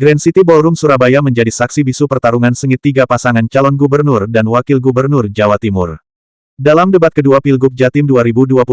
Grand City Ballroom Surabaya menjadi saksi bisu pertarungan sengit tiga pasangan calon gubernur dan wakil gubernur Jawa Timur. Dalam debat kedua Pilgub Jatim 2024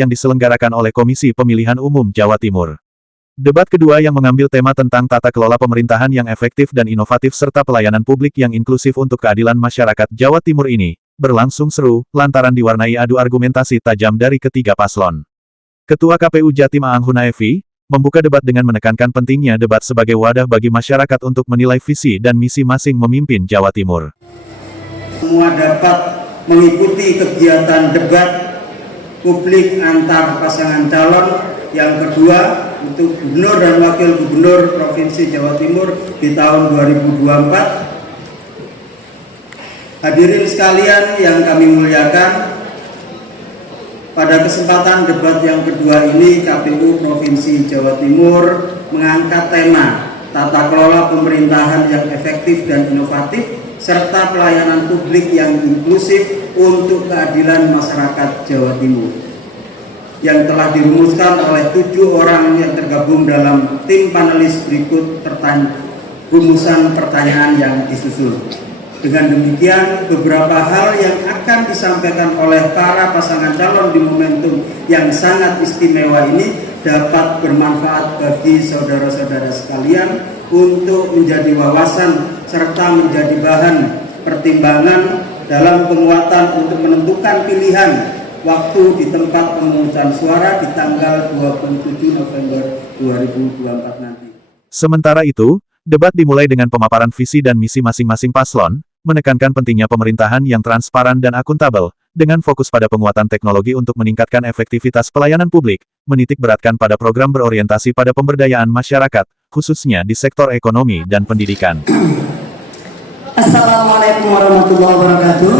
yang diselenggarakan oleh Komisi Pemilihan Umum Jawa Timur. Debat kedua yang mengambil tema tentang tata kelola pemerintahan yang efektif dan inovatif serta pelayanan publik yang inklusif untuk keadilan masyarakat Jawa Timur ini, berlangsung seru, lantaran diwarnai adu argumentasi tajam dari ketiga paslon. Ketua KPU Jatim Aang Hunaefi, membuka debat dengan menekankan pentingnya debat sebagai wadah bagi masyarakat untuk menilai visi dan misi masing memimpin Jawa Timur. Semua dapat mengikuti kegiatan debat publik antar pasangan calon yang kedua untuk Gubernur dan Wakil Gubernur Provinsi Jawa Timur di tahun 2024. Hadirin sekalian yang kami muliakan, pada kesempatan debat yang kedua ini KPU Provinsi Jawa Timur mengangkat tema tata kelola pemerintahan yang efektif dan inovatif serta pelayanan publik yang inklusif untuk keadilan masyarakat Jawa Timur yang telah dirumuskan oleh 7 orang yang tergabung dalam tim panelis berikut rumusan pertanyaan yang disusun. Dengan demikian, beberapa hal yang akan disampaikan oleh para pasangan calon di momentum yang sangat istimewa ini dapat bermanfaat bagi saudara-saudara sekalian untuk menjadi wawasan serta menjadi bahan pertimbangan dalam penguatan untuk menentukan pilihan waktu di tempat pemungutan suara di tanggal 27 November 2024 nanti. Sementara itu, debat dimulai dengan pemaparan visi dan misi masing-masing paslon, menekankan pentingnya pemerintahan yang transparan dan akuntabel, dengan fokus pada penguatan teknologi untuk meningkatkan efektivitas pelayanan publik, menitik beratkan pada program berorientasi pada pemberdayaan masyarakat, khususnya di sektor ekonomi dan pendidikan. Assalamualaikum warahmatullahi wabarakatuh.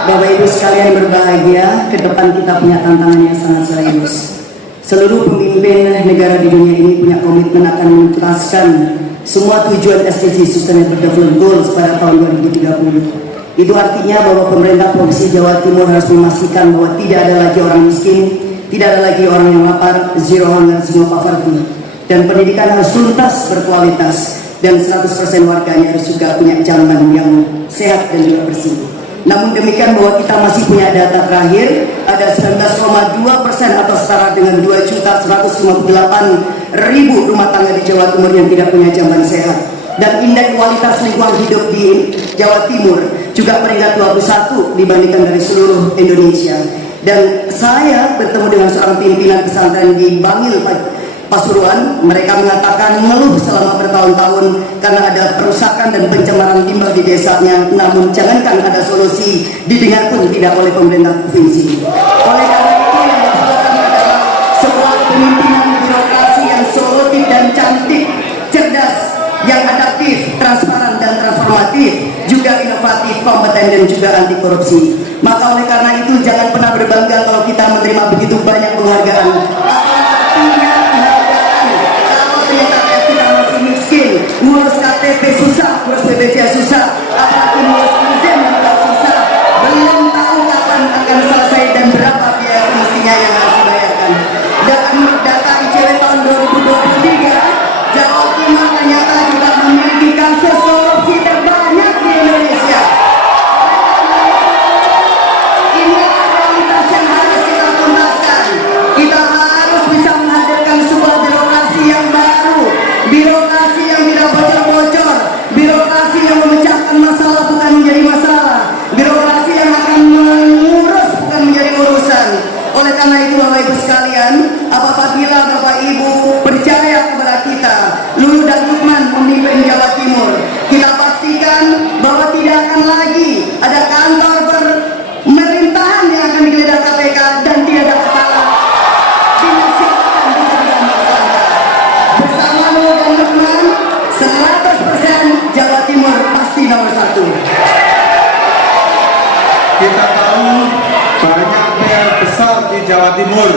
Bapak Ibu sekalian berbahagia, ke depan kita punya tantangan yang sangat serius. Seluruh pemimpin negara di dunia ini punya komitmen akan menuntaskan semua tujuan SDG Sustainable Development Goals pada tahun 2030. Itu artinya bahwa pemerintah Provinsi Jawa Timur harus memastikan bahwa tidak ada lagi orang miskin, tidak ada lagi orang yang lapar, zero hunger, zero poverty. Dan pendidikan harus tuntas, berkualitas, dan 100% warganya harus juga punya jamban yang sehat dan juga bersih. Namun demikian bahwa kita masih punya data terakhir, ada 19,2% atau setara dengan 2.158.000 rumah tangga di Jawa Timur yang tidak punya jamban sehat. Dan indeks kualitas lingkungan hidup di Jawa Timur juga peringkat 21 dibandingkan dari seluruh Indonesia. Dan saya bertemu dengan seorang pimpinan pesantren di Bangil, Pasuruan. Mereka mengatakan mengeluh selama bertahun-tahun karena ada perusakan dan pencemaran limbah di desanya, namun jangankan ada solusi, didengar pun tidak oleh pemerintah provinsi. Oleh karena itu yang diperlukan adalah sebuah kepemimpinan birokrasi yang solutif dan cantik, cerdas, yang adaptif, transparan dan transformatif, juga inovatif, kompeten dan juga anti korupsi. Maka oleh karena itu jangan pernah berbangga kalau kita menerima begitu banyak penghargaan. Ngurus KTP susah, ngurus BPJS susah, apalagi ngurus izin juga susah. Belum tahu kapan akan selesai dan berapa biaya semestinya yang harus dibayarkan. Data ICW tahun 2023, Jawa Timur ternyata juga memiliki kasus korupsi terbanyak di Indonesia. Ini realitas yang harus kita tuntaskan. Kita harus bisa menghadirkan sebuah birokrasi yang baru, birokrasi yang tidak bocor-bocor, birokrasi yang memecahkan masalah bukan menjadi masalah, birokrasi yang akan mengurus bukan menjadi urusan. Oleh karena itu Bapak Ibu sekalian, apabila Bapak Ibu percaya kepada kita, Lulu dan Lukman memimpin Jawa Timur, kita pastikan bahwa tidak akan lagi ada kantor pemerintahan yang akan digeledah KPK dan tidak ada kata dinasihatkan di dalam tersangka. Bersama Lulu dan Lukman, 100% Jawa Timur pasti nomor 1. Kita tahu banyak PR besar di Jawa Timur,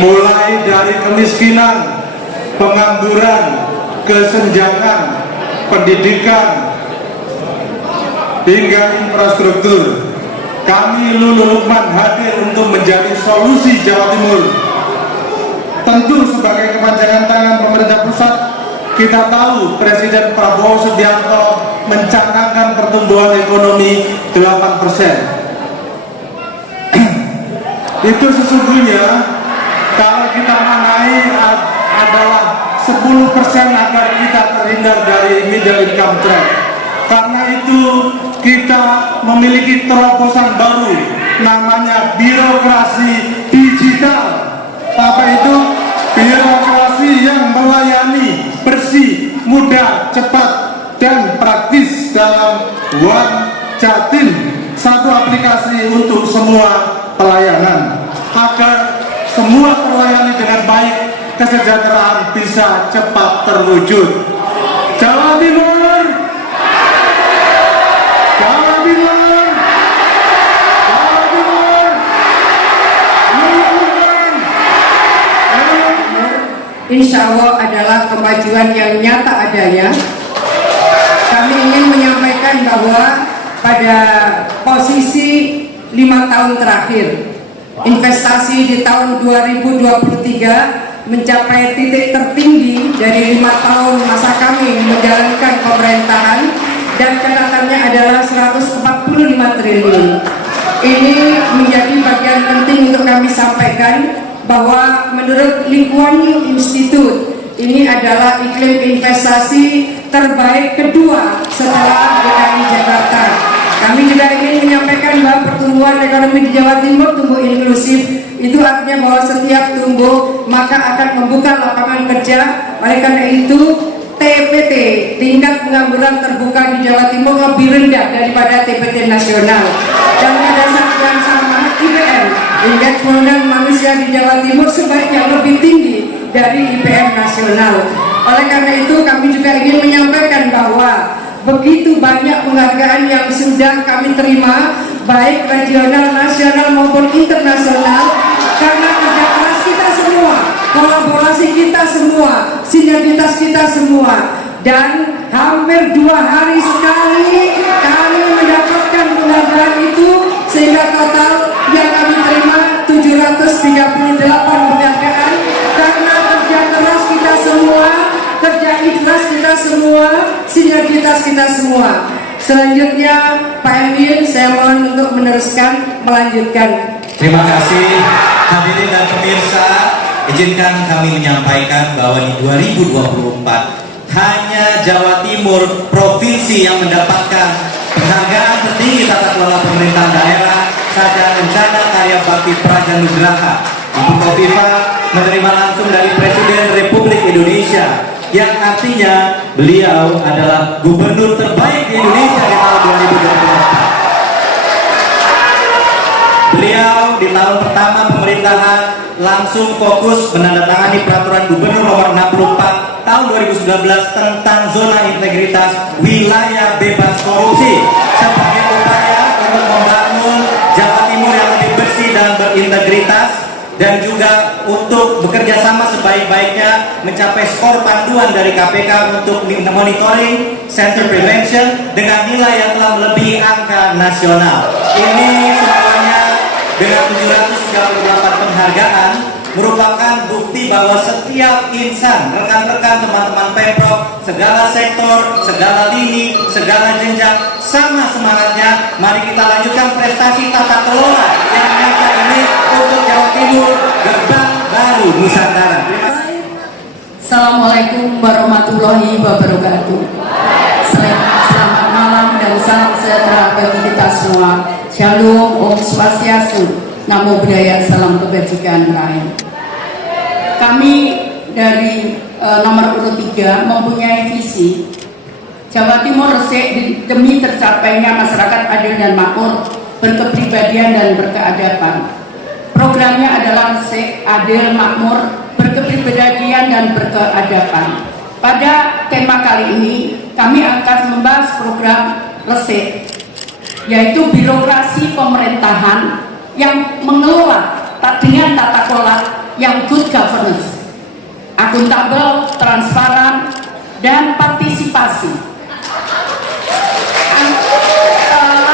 mulai dari kemiskinan, pengangguran, kesenjangan, pendidikan, hingga infrastruktur. kami Lulu Lukman hadir untuk menjadi solusi Jawa Timur. Tentu sebagai kepanjangan tangan pemerintah pusat, kita tahu Presiden Prabowo Subianto mencanangkan pertumbuhan ekonomi 8%. Itu sesungguhnya kalau kita manai adalah 10% agar kita terhindar dari middle income trap. Karena itu kita memiliki terobosan baru namanya birokrasi digital. Apa itu? Birokrasi yang melayani, bersih, mudah, cepat, dan praktis dalam One Jatim, satu aplikasi untuk semua pelayanan, agar semua terlayani dengan baik, kesejahteraan bisa cepat terwujud. Jawa Timur, Jawa Timur, Jawa Timur, Insya Allah adalah kemajuan yang nyata adanya. Kami ingin menyampaikan bahwa pada posisi 5 tahun terakhir, investasi di tahun 2023 mencapai titik tertinggi dari 5 tahun masa kami menjalankan pemerintahan, dan catatannya adalah 145 triliun. Ini menjadi bagian penting untuk kami sampaikan bahwa menurut Lingkuan Institute, ini adalah iklim investasi terbaik kedua setelah DKI Jakarta. Kami juga ingin menyampaikan bahwa pertumbuhan ekonomi di Jawa Timur tumbuh inklusif. Itu artinya bahwa setiap tumbuh maka akan membuka lapangan kerja. Oleh karena itu TPT, tingkat pengangguran terbuka di Jawa Timur lebih rendah daripada TPT nasional. Dan pada saat yang sama IPM, indeks pembangunan manusia di Jawa Timur sebaiknya lebih tinggi dari IPM nasional. Oleh karena itu kami juga ingin menyampaikan bahwa begitu banyak penghargaan yang sudah kami terima, baik regional, nasional maupun internasional, karena kerja keras kita semua, kolaborasi kita semua, sinergitas kita semua. Dan hampir 2 hari sekali kami mendapatkan penghargaan itu, sehingga total yang kami terima 738 penghargaan karena kerja keras kita semua, kerja ikhlas kita semua, sinergitas kita semua. Selanjutnya Pak Emil, saya mohon untuk meneruskan, melanjutkan. Terima kasih hadirin dan pemirsa. Izinkan kami menyampaikan bahwa di 2024 hanya Jawa Timur provinsi yang mendapatkan penghargaan tertinggi tata kelola pemerintahan daerah Sadar Rencana Karya Bakti Praja Nugraha. Ibu Khofifah menerima langsung dari Presiden Republik Indonesia, yang artinya beliau adalah gubernur terbaik di Indonesia di tahun 2024. Beliau di tahun pertama pemerintahan langsung fokus menandatangani peraturan gubernur nomor 64 tahun 2019 tentang zona integritas wilayah bebas korupsi sebagai upaya untuk membangun Jawa Timur yang lebih bersih dan berintegritas, dan juga untuk bekerja sama sebaik-baiknya mencapai skor panduan dari KPK untuk monitoring center prevention dengan nilai yang telah melebihi angka nasional. Ini semuanya dengan 738 penghargaan merupakan bukti bahwa setiap insan, rekan-rekan, teman-teman Pemprov, segala sektor, segala lini, segala jenjang sama semangatnya. Mari kita lanjutkan prestasi tata kelola yang nyata ini untuk Jawa Timur, gerbang baru Nusantara. Terima kasih. Assalamualaikum warahmatullahi wabarakatuh. Selamat malam dan salam sejahtera bagi kita semua. Shalom, Om Swastiastu, Namo Buddhaya, salam kebajikan rakyat. Kami dari nomor urut 3 mempunyai visi Jawa Timur resik demi tercapainya masyarakat adil dan makmur, berkepribadian dan berkeadaban. Programnya adalah resik, adil, makmur, berkepribadian dan berkeadaban. Pada tema kali ini kami akan membahas program resik, yaitu birokrasi pemerintahan yang mengelola dengan tata kelola yang good governance, akuntabel, transparan, dan partisipasi.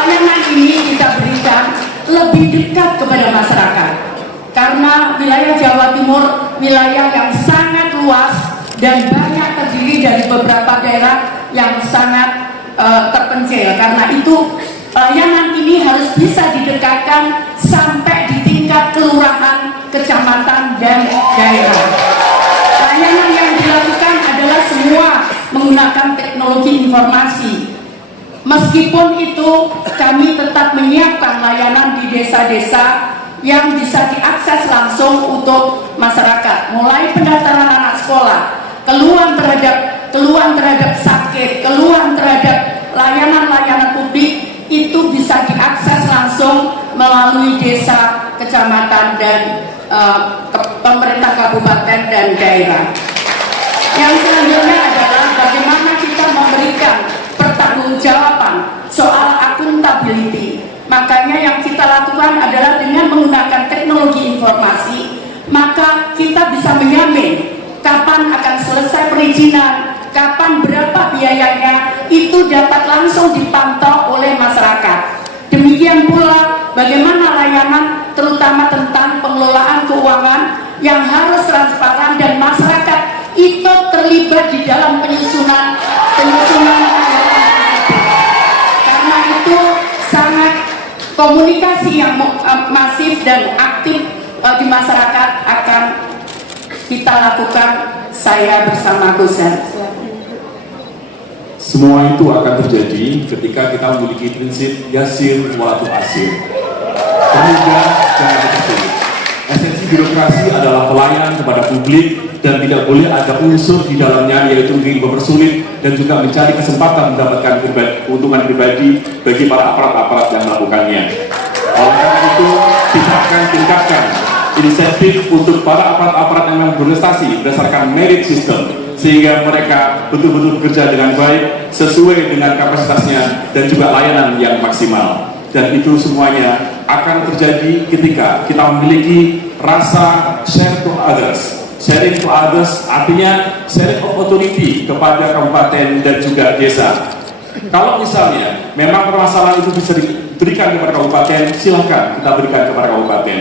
Layanan ini kita berikan lebih dekat kepada masyarakat. Karena wilayah Jawa Timur wilayah yang sangat luas dan banyak terdiri dari beberapa daerah yang sangat terpencil. Karena itu layanan ini harus bisa didekatkan sampai di tingkat kelurahan, kecamatan, dan daerah. Layanan yang dilakukan adalah semua menggunakan teknologi informasi. Meskipun itu, kami tetap menyiapkan layanan di desa-desa yang bisa diakses langsung untuk masyarakat, mulai pendaftaran anak sekolah, keluhan terhadap sakit, keluhan terhadap layanan-layanan publik, itu bisa diakses langsung melalui desa, kecamatan, dan pemerintah kabupaten dan daerah. Yang selanjutnya adalah bagaimana kita memberikan pertanggungjawaban soal akuntability. Makanya yang kita lakukan adalah dengan menggunakan teknologi informasi, maka kita bisa menyamin kapan akan selesai perizinan, kapan berapa biayanya, itu dapat langsung dipantau oleh masyarakat. Demikian pula bagaimana layanan terutama tentang pengelolaan keuangan yang harus transparan dan masyarakat itu terlibat di dalam penyusunan karena itu sangat komunikasi yang masif dan aktif di masyarakat akan kita lakukan, saya bersama Gus. Semua itu akan terjadi ketika kita memiliki prinsip yasir walaupun asir. Kemudian jangan dipersulit. Esensi birokrasi adalah pelayanan kepada publik dan tidak boleh ada unsur di dalamnya yaitu ingin mempersulit dan juga mencari kesempatan mendapatkan keuntungan pribadi bagi para aparat-aparat yang melakukannya. Oleh karena itu, kita akan tingkatkan insentif untuk para aparat-aparat yang berprestasi berdasarkan merit system, sehingga mereka betul-betul bekerja dengan baik sesuai dengan kapasitasnya dan juga layanan yang maksimal. Dan itu semuanya akan terjadi ketika kita memiliki rasa share to others. Sharing to others artinya sharing of authority kepada kabupaten dan juga desa. Kalau misalnya memang permasalahan itu bisa diberikan kepada kabupaten, silakan kita berikan kepada kabupaten.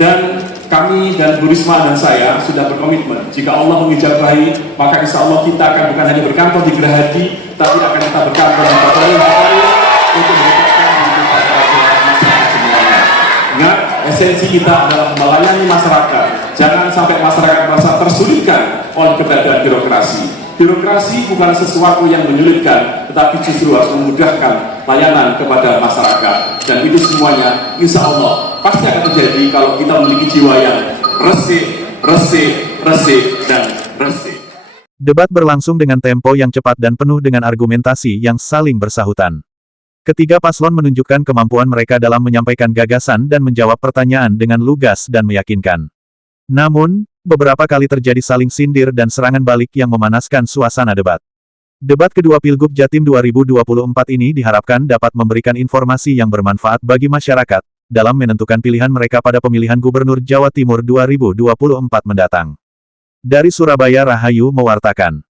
Dan kami dan Bu Risma dan saya sudah berkomitmen, jika Allah mengijabahi, maka insya Allah kita akan bukan hanya berkantor di Gerahadi, tapi akan kita berkantor di Batalion untuk mendekatkan hidup masyarakat semuanya. Ingat, esensi kita adalah melayani masyarakat. Jangan sampai masyarakat merasa tersulitkan oleh keberadaan birokrasi. Birokrasi bukan sesuatu yang menyulitkan, tetapi justru harus memudahkan layanan kepada masyarakat. Dan itu semuanya, insya Allah, pasti akan terjadi kalau kita memiliki jiwa yang resik, dan resik. Debat berlangsung dengan tempo yang cepat dan penuh dengan argumentasi yang saling bersahutan. Ketiga paslon menunjukkan kemampuan mereka dalam menyampaikan gagasan dan menjawab pertanyaan dengan lugas dan meyakinkan. Namun, beberapa kali terjadi saling sindir dan serangan balik yang memanaskan suasana debat. Debat kedua Pilgub Jatim 2024 ini diharapkan dapat memberikan informasi yang bermanfaat bagi masyarakat dalam menentukan pilihan mereka pada pemilihan Gubernur Jawa Timur 2024 mendatang. Dari Surabaya, Rahayu mewartakan.